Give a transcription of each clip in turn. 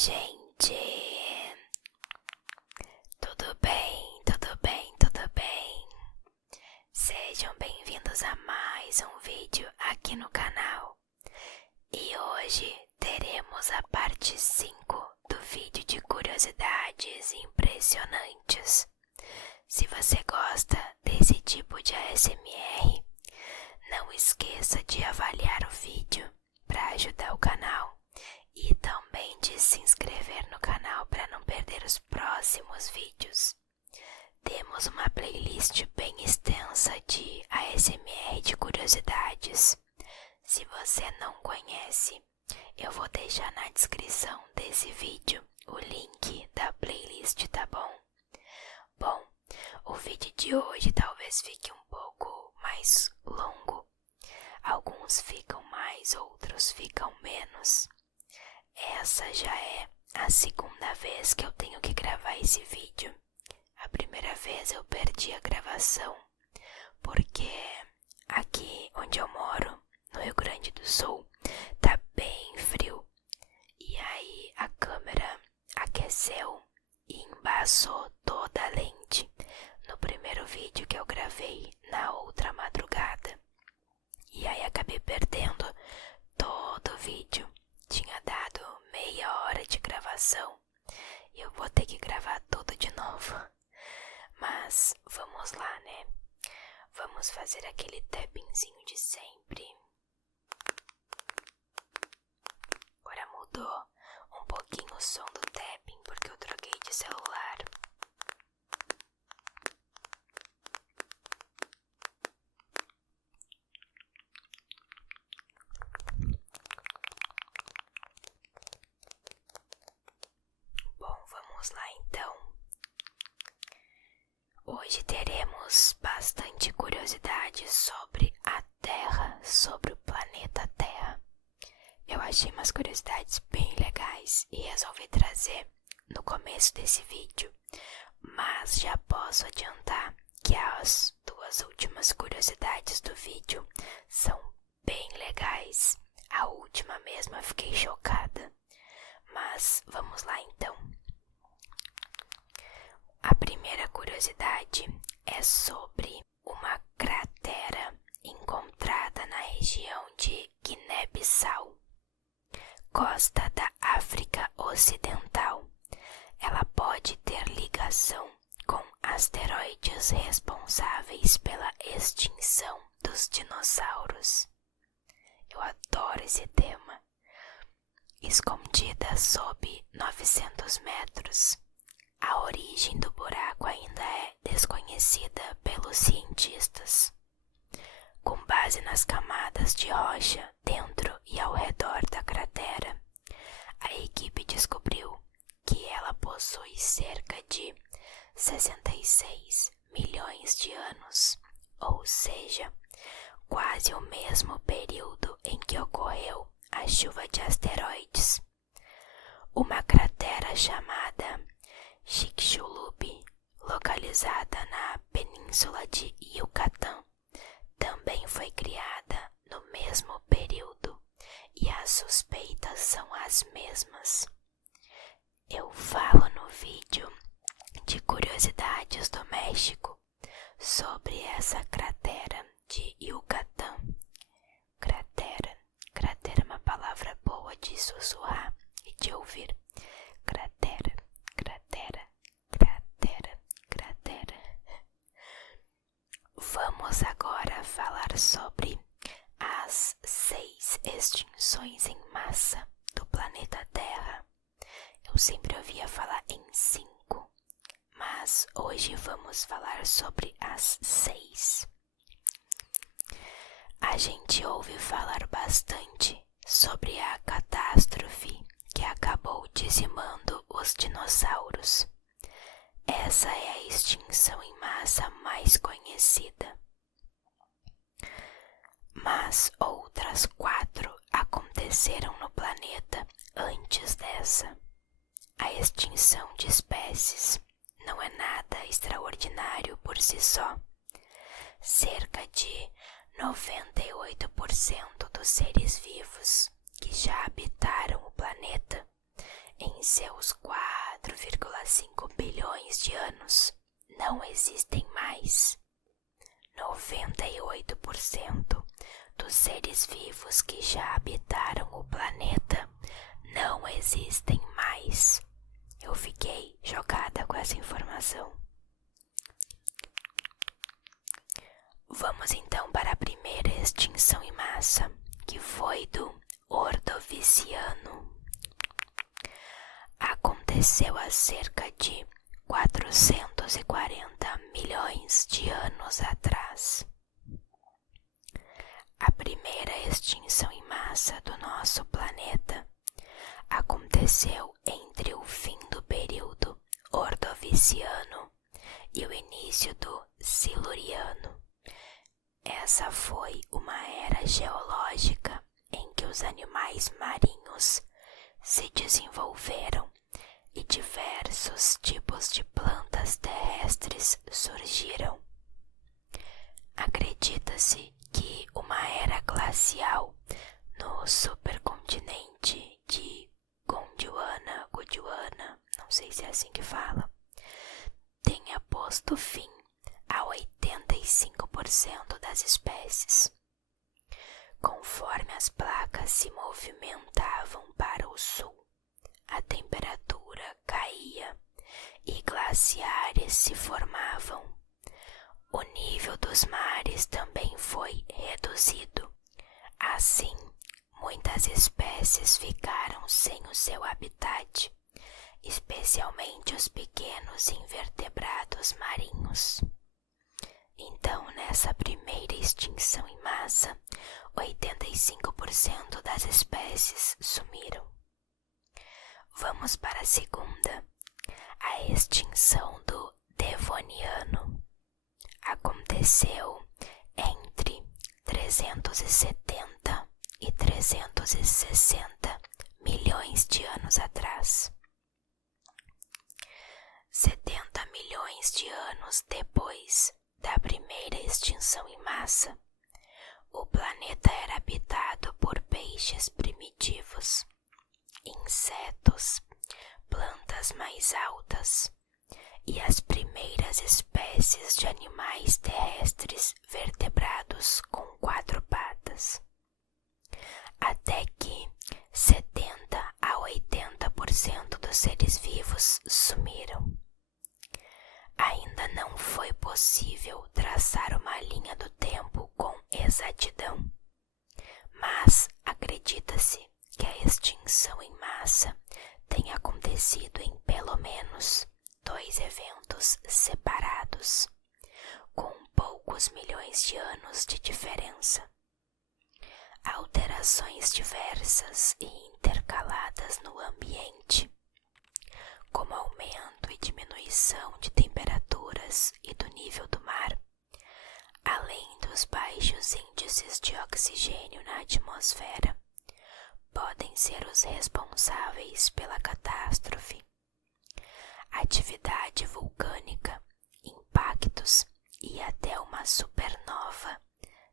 gente! Tudo bem, tudo bem, tudo bem? Sejam bem-vindos a mais um vídeo aqui no canal. E hoje teremos a parte 5 do vídeo de curiosidades impressionantes. Se você gosta desse tipo de ASMR, não esqueça de avaliar o vídeo para ajudar o canal. E também de se inscrever no canal para não perder os próximos vídeos. Temos uma playlist bem extensa de ASMR de curiosidades. Se você não conhece, eu vou deixar na descrição desse vídeo o link da playlist, tá bom? Bom, o vídeo de hoje talvez fique um pouco mais longo. Alguns ficam mais, outros ficam menos. Essa já é a segunda vez que eu tenho que gravar esse vídeo. A primeira vez eu perdi a gravação, porque aqui onde eu moro, no Rio Grande do Sul, tá bem frio. E aí a câmera aqueceu e embaçou toda a lente no primeiro vídeo que eu gravei na outra madrugada. E aí acabei perdendo todo o vídeo. Tinha dado meia hora de gravação e eu vou ter que gravar tudo de novo. Mas vamos lá, né? Vamos fazer aquele tappingzinho de sempre. Agora mudou um pouquinho o som do tapping porque eu troquei de celular. Bom, vamos lá então. Hoje teremos bastante curiosidade sobre a Terra, sobre o planeta Terra. Eu achei umas curiosidades bem legais e resolvi trazer no começo desse vídeo, mas já posso adiantar que as duas últimas curiosidades do vídeo são bem legais. A última mesmo eu fiquei chocada, mas vamos lá então. A primeira curiosidade é sobre uma cratera encontrada na região de Guiné-Bissau, costa da África Ocidental. Ela pode ter ligação com asteroides responsáveis pela extinção dos dinossauros. Eu adoro esse tema. Escondida sob 900 metros. A origem do buraco ainda é desconhecida pelos cientistas. Com base nas camadas de rocha dentro e ao redor da cratera, a equipe descobriu que ela possui cerca de 66 milhões de anos, ou seja, quase o mesmo período em que ocorreu a chuva de asteroides. Uma cratera chamada Chicxulub, localizada na península de Yucatán, também foi criada no mesmo período e as suspeitas são as mesmas. Eu falo no vídeo de curiosidades do México sobre essa cratera de Yucatán. Cratera é uma palavra boa de sussurrar e de ouvir. Cratera. Vamos agora falar sobre as 6 extinções em massa do planeta Terra. Eu sempre ouvia falar em 5, mas hoje vamos falar sobre as 6. A gente ouve falar bastante sobre a catástrofe que acabou dizimando os dinossauros. Essa é a extinção em massa mais conhecida. Mas outras 4 aconteceram no planeta antes dessa. A extinção de espécies não é nada extraordinário por si só. Cerca de 98% dos seres vivos que já habitaram o planeta em seus 4,5 bilhões de anos, não existem mais. 98% dos seres vivos que já habitaram o planeta não existem mais. Eu fiquei chocada com essa informação. Vamos então para a primeira extinção em massa, que foi do Ordoviciano. Aconteceu há cerca de 440 milhões de anos atrás. A primeira extinção em massa do nosso planeta aconteceu entre o fim do período Ordoviciano e o início do Siluriano. Essa foi uma era geológica em que os animais marinhos se desenvolveram e diversos tipos de plantas terrestres surgiram. Acredita-se que uma era glacial no supercontinente de Gondwana, não sei se é assim que fala, tenha posto fim a 85% das espécies. Conforme as placas se movimentavam para o sul, a temperatura caía e glaciares se formavam. O nível dos mares também foi reduzido. Assim, muitas espécies ficaram sem o seu habitat, especialmente os pequenos invertebrados marinhos. Então, nessa primeira extinção em massa, 85% das espécies sumiram. Vamos para a segunda, a extinção do Devoniano. Aconteceu entre 370 e 360 milhões de anos atrás. 70 milhões de anos depois da primeira extinção em massa, o planeta era habitado por peixes primitivos, insetos, plantas mais altas e as primeiras espécies de animais terrestres vertebrados com 4 patas. Até que 70 a 80% dos seres vivos sumiram. Ainda não foi possível traçar uma linha do tempo com exatidão, mas acredita-se que a extinção em massa tenha acontecido em pelo menos 2 eventos separados, com poucos milhões de anos de diferença. Alterações diversas e intercaladas no ambiente, como aumento e diminuição de temperaturas e do nível do mar, além dos baixos índices de oxigênio na atmosfera, podem ser os responsáveis pela catástrofe. Atividade vulcânica, impactos e até uma supernova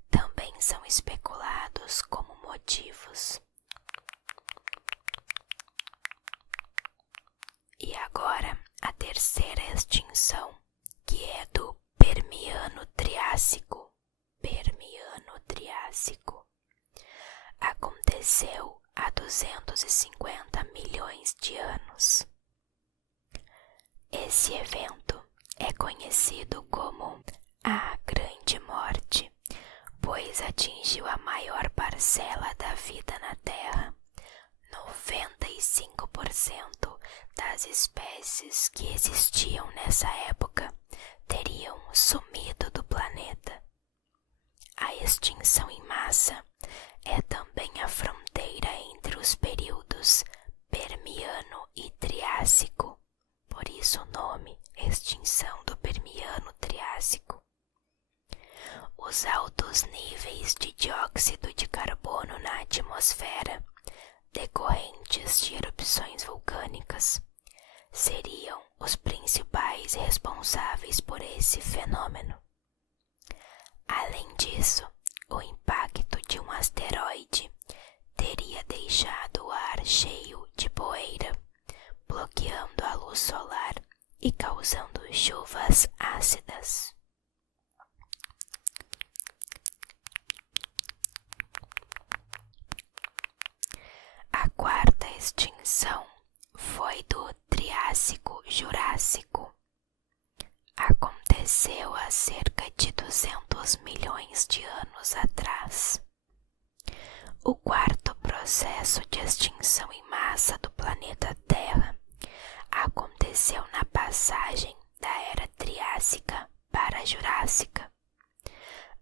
também são especulados como motivos. E agora a terceira extinção, que é do Permiano-Triássico. Aconteceu há 250 milhões de anos. Esse evento é conhecido como a Grande Morte, pois atingiu a maior parcela da vida na Terra. 95% das espécies que existiam nessa época teriam sumido do planeta. A extinção em massa é também a fronteira entre os períodos Permiano e Triássico, por isso o nome extinção do Permiano-Triássico. Os altos níveis de dióxido de carbono na atmosfera, decorrentes de erupções vulcânicas, seriam os principais responsáveis por esse fenômeno. Além disso, o impacto de um asteroide teria deixado o ar cheio de poeira, luz solar e causando chuvas ácidas. A quarta extinção foi do Triássico-Jurássico. Aconteceu há cerca de 200 milhões de anos atrás. O quarto processo de extinção em massa do planeta Terra aconteceu na passagem da Era Triássica para a Jurássica.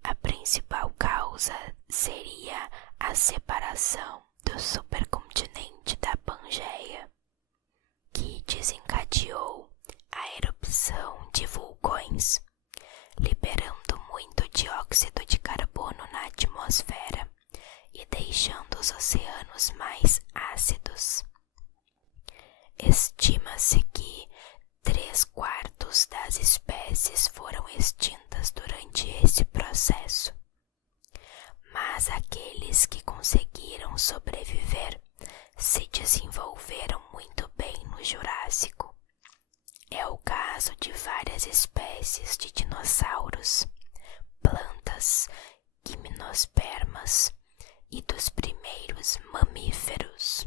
A principal causa seria a separação do supercontinente da Pangeia, que desencadeou a erupção de vulcões, liberando muito dióxido de carbono na atmosfera e deixando os oceanos mais ácidos. Estima-se que 3/4 das espécies foram extintas durante esse processo, mas aqueles que conseguiram sobreviver se desenvolveram muito bem no Jurássico. É o caso de várias espécies de dinossauros, plantas, gimnospermas e dos primeiros mamíferos.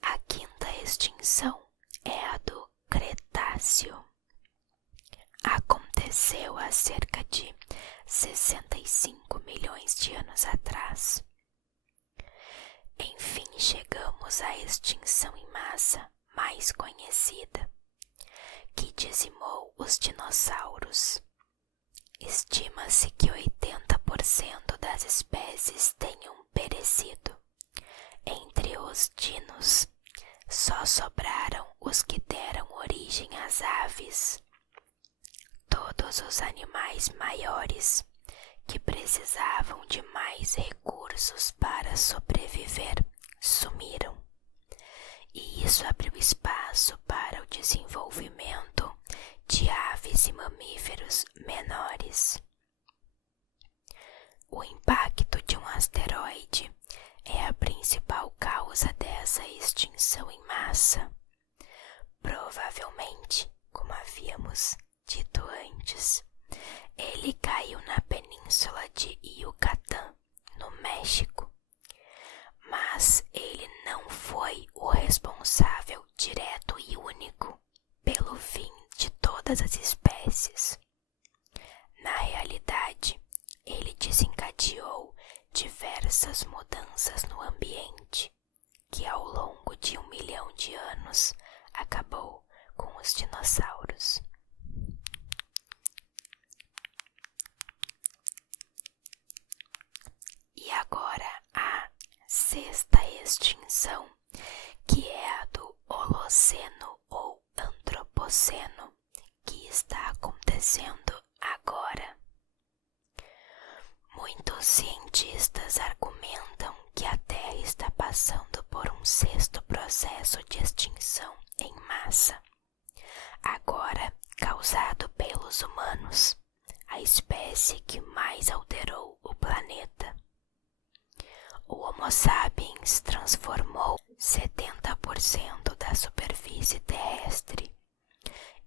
A quinta extinção é a do Cretáceo. Aconteceu há cerca de 65 milhões de anos atrás. Enfim, chegamos à extinção em massa mais conhecida, que dizimou os dinossauros. Estima-se que 80% das espécies tenham perecido. Entre os dinos, só sobraram os que deram origem às aves. Todos os animais maiores, que precisavam de mais recursos para sobreviver, sumiram. E isso abriu espaço para o desenvolvimento de aves e mamíferos menores. O impacto de um asteroide é a principal causa dessa extinção em massa. Provavelmente, como havíamos dito antes, ele caiu na península de Yucatán, no México. Mas ele não foi o responsável direto e único pelo fim de todas as espécies. Na realidade, ele desencadeou diversas mudanças no ambiente, que ao longo de 1 milhão de anos acabou com os dinossauros. E agora a sexta extinção, que é a do Holoceno ou Antropoceno, que está acontecendo agora. Muitos cientistas argumentam que a Terra está passando por um sexto processo de extinção em massa, agora causado pelos humanos, a espécie que mais alterou o planeta. O Homo sapiens transformou 70% da superfície terrestre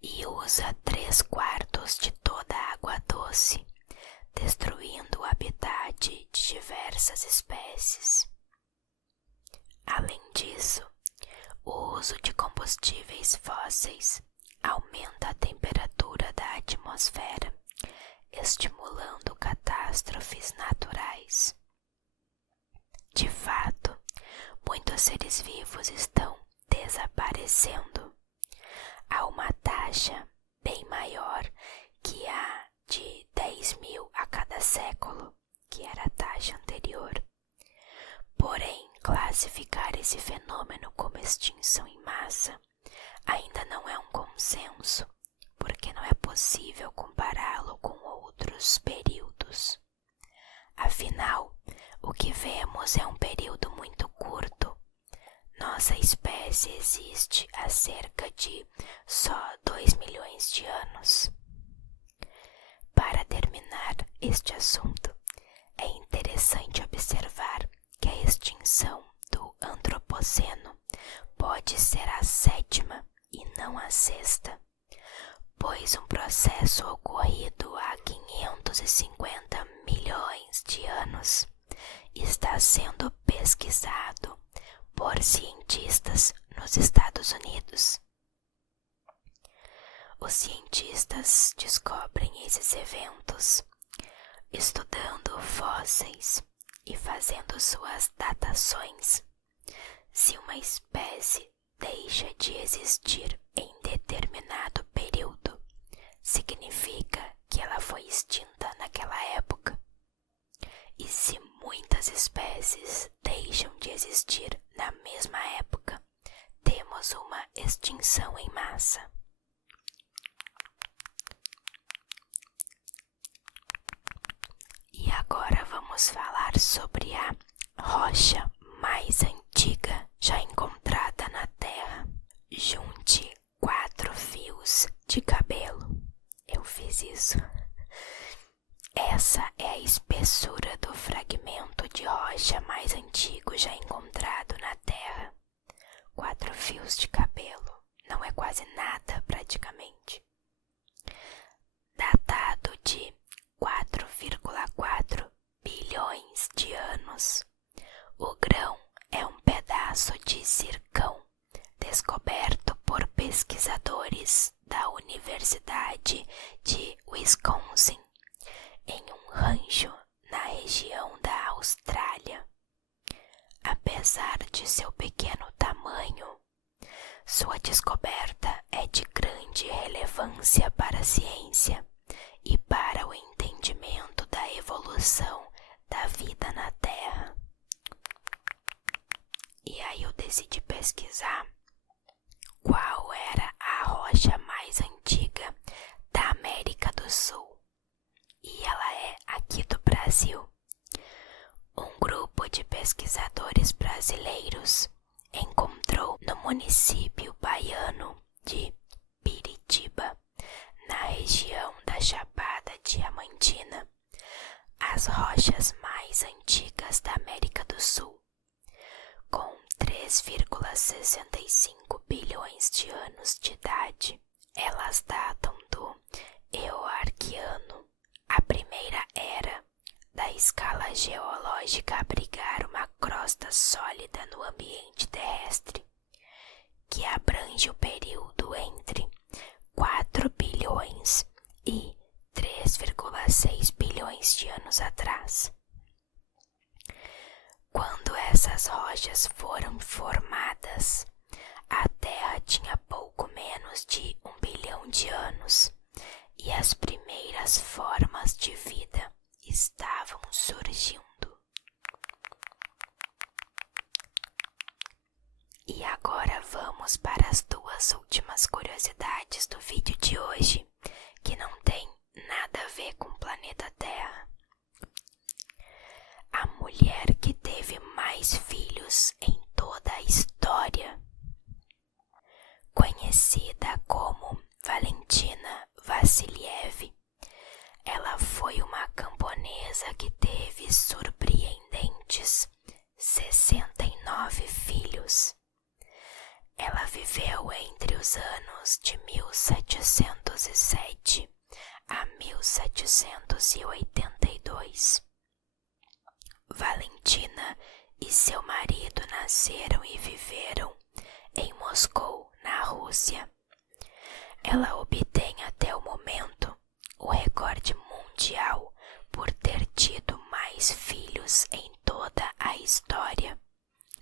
e usa 3/4 de toda a água doce, destruindo o habitat de diversas espécies. Além disso, o uso de combustíveis fósseis aumenta a temperatura da atmosfera, estimulando catástrofes naturais. De fato, muitos seres vivos estão desaparecendo. Há uma taxa bem maior que a de 10.000 a cada século, que era a taxa anterior. Porém, classificar esse fenômeno como extinção em massa ainda não é um consenso, porque não é possível compará-lo com outros períodos. Afinal, o que vemos é um período muito curto. Nossa espécie existe há cerca de só 2 milhões de anos. Para terminar este assunto, é interessante observar que a extinção do Antropoceno Holoceno pode ser a 7ª e não a 6ª, pois um processo ocorrido há 550 milhões de anos está sendo pesquisado por cientistas nos Estados Unidos. Os cientistas descobrem esses eventos estudando fósseis e fazendo suas datações. Se uma espécie deixa de existir em determinado período, significa que ela foi extinta naquela época. E se muitas espécies deixam de existir na mesma época, temos uma extinção em massa. E agora vamos falar sobre a rocha mais antiga já encontrada na Terra. Junte 4 fios de cabelo. Eu fiz isso. Essa é a espessura do fragmento de rocha mais antigo já encontrado na Terra. 4 fios de cabelo. Não é quase nada, praticamente. Datado de 4,4 bilhões de anos. O grão é um pedaço de zircão descoberto por pesquisadores da Universidade de Wisconsin em um rancho na região da Austrália. Apesar de seu pequeno tamanho, sua descoberta é de grande relevância para a ciência e para o entendimento da evolução da vida na Terra. E aí eu decidi pesquisar qual era a rocha mais antiga da América do Sul. E ela é aqui do Brasil. Um grupo de pesquisadores brasileiros encontrou no município baiano de Piritiba, na região da Chapada Diamantina, as rochas mais antigas da América do Sul. Com 3,65 bilhões de anos de idade, elas datam do Eoarquiano, a primeira era da escala geológica a abrigar uma crosta sólida no ambiente terrestre, que abrange o período entre 4 bilhões e 3,6 bilhões de anos atrás. Quando essas rochas foram formadas, a Terra tinha pouco menos de 1 bilhão de anos e as primeiras formas de vida estavam surgindo. E agora vamos para as 2 últimas curiosidades do vídeo de hoje, que não tem nada a ver com o planeta Terra. A mulher que teve mais filhos em toda a história, conhecida como Valentina Vassiliev, ela foi uma camponesa que teve surpreendentes 69 filhos. Ela viveu entre os anos de 1707 a 1782. Valentina e seu marido nasceram e viveram em Moscou, na Rússia. Ela obtém até o momento o recorde mundial por ter tido mais filhos em toda a história.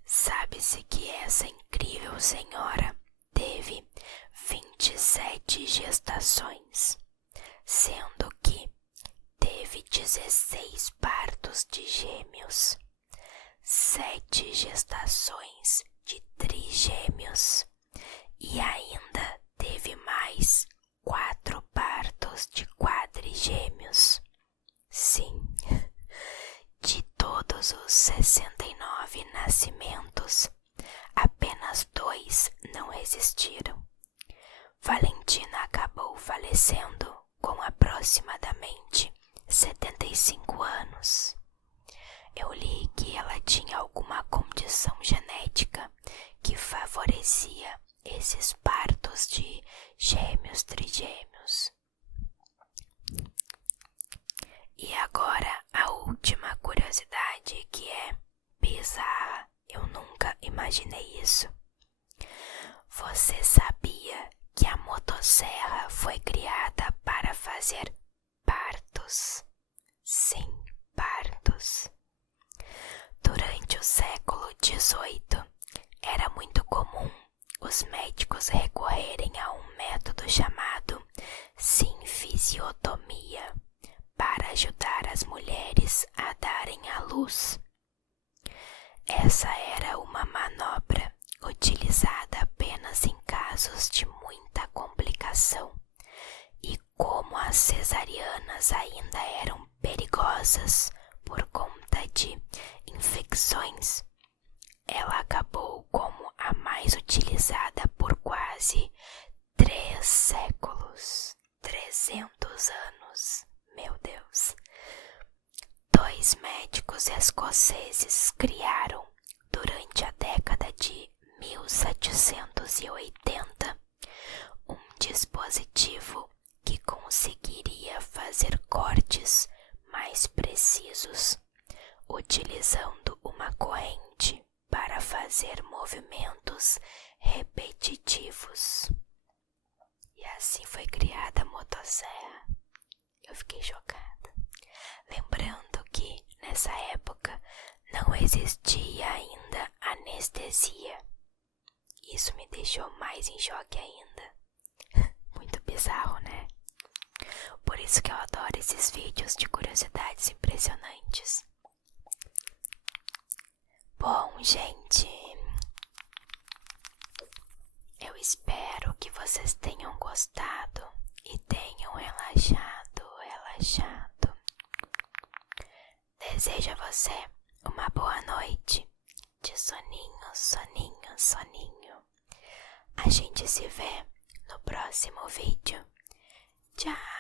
Sabe-se que essa incrível senhora teve 27 gestações, sendo que teve 16 partos de gêmeos, 7 gestações de trigêmeos e ainda teve mais 4 partos de quadrigêmeos. Sim, de todos os 69 nascimentos, apenas 2 não resistiram. Valentina acabou falecendo com aproximadamente 75 anos. Eu li que ela tinha alguma condição genética favorecia esses partos de gêmeos, trigêmeos. E agora a última curiosidade, que é bizarra, eu nunca imaginei isso. Você sabia que a motosserra foi criada para fazer partos? Sim, partos. Durante o século XVIII, era muito comum os médicos recorrerem a um método chamado sinfisiotomia para ajudar as mulheres a darem à luz. Essa era uma manobra utilizada apenas em casos de muita complicação, e como as cesarianas ainda eram perigosas por conta de infecções, ela acabou como a mais utilizada por quase 3 séculos, 300 anos, meu Deus. 2 médicos escoceses criaram, durante a década de 1780, um dispositivo que conseguiria fazer cortes mais precisos, utilizando uma corrente para fazer movimentos repetitivos. E assim foi criada a motosserra. Eu fiquei chocada. Lembrando que nessa época não existia ainda anestesia. Isso me deixou mais em choque ainda. Muito bizarro, né? Por isso que eu adoro esses vídeos de curiosidades impressionantes. Bom, gente, eu espero que vocês tenham gostado e tenham relaxado. Desejo a você uma boa noite de soninho. A gente se vê no próximo vídeo. Tchau!